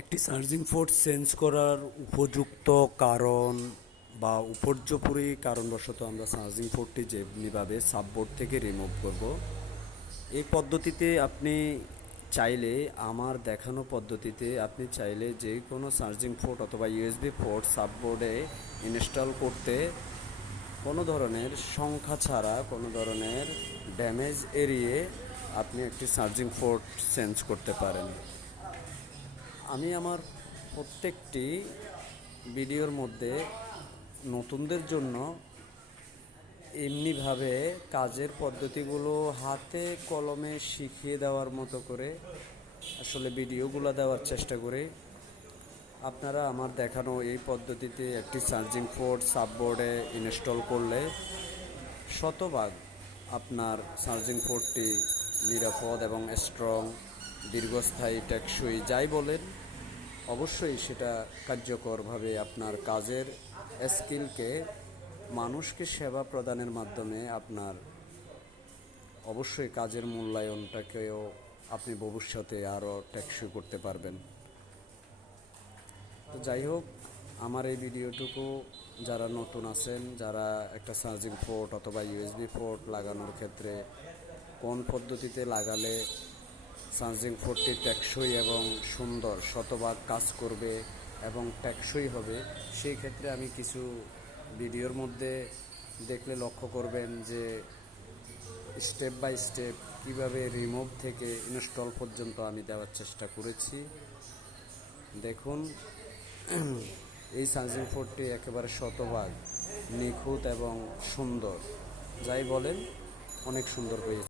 একটি charging port change করার উপযুক্ত কারণ বা উপর্যুপরি কারণবশত আমরা চার্জিং পোর্টটি যেভাবে সাববোর্ড থেকে রিমুভ করব, এই পদ্ধতিতে আপনি চাইলে আমার দেখানো পদ্ধতিতে আপনি চাইলে যে কোনো চার্জিং পোর্ট অথবা ইউএসবি পোর্ট সাববোর্ডে ইনস্টল করতে কোনো ধরনের সংখ্যা ছাড়া, কোনো ধরনের ড্যামেজ এড়িয়ে আপনি একটি চার্জিং পোর্ট চেঞ্জ করতে পারেন। আমি আমার প্রত্যেকটি ভিডিওর মধ্যে নতুনদের জন্য এমনিভাবে কাজের পদ্ধতিগুলো হাতে কলমে শিখিয়ে দেওয়ার মতো করে আসলে ভিডিওগুলো দেওয়ার চেষ্টা করি। আপনারা আমার দেখানো এই পদ্ধতিতে একটি চার্জিং পোর্ট সাববোর্ডে ইনস্টল করলে শতভাগ আপনার চার্জিং পোর্টটি নিরাপদ এবং স্ট্রং, দীর্ঘস্থায়ী, টেকসই যাই বলেন, অবশ্যই সেটা কার্যকরভাবে আপনার কাজের স্কিলকে মানুষকে সেবা প্রদানের মাধ্যমে আপনার অবশ্যই কাজের মূল্যায়নটাকেও আপনি ভবিষ্যতে আরও টেকসই করতে পারবেন। তো যাই হোক, আমার এই ভিডিওটুকু যারা নতুন আছেন, যারা একটা চার্জিং পোর্ট অথবা ইউএসবি পোর্ট লাগানোর ক্ষেত্রে কোন পদ্ধতিতে লাগালে চার্জিং পোর্টটি টেকসই এবং সুন্দর শতভাগ কাজ করবে এবং টেকসই হবে, সেই ক্ষেত্রে আমি কিছু ভিডিওর মধ্যে দেখলে লক্ষ্য করবেন যে স্টেপ বাই স্টেপ কীভাবে রিমুভ থেকে ইনস্টল পর্যন্ত আমি দেওয়ার চেষ্টা করেছি। দেখুন, এই চার্জিং পোর্টটি একেবারে শতভাগ নিখুঁত এবং সুন্দর, যাই বলেন অনেক সুন্দর হয়েছে।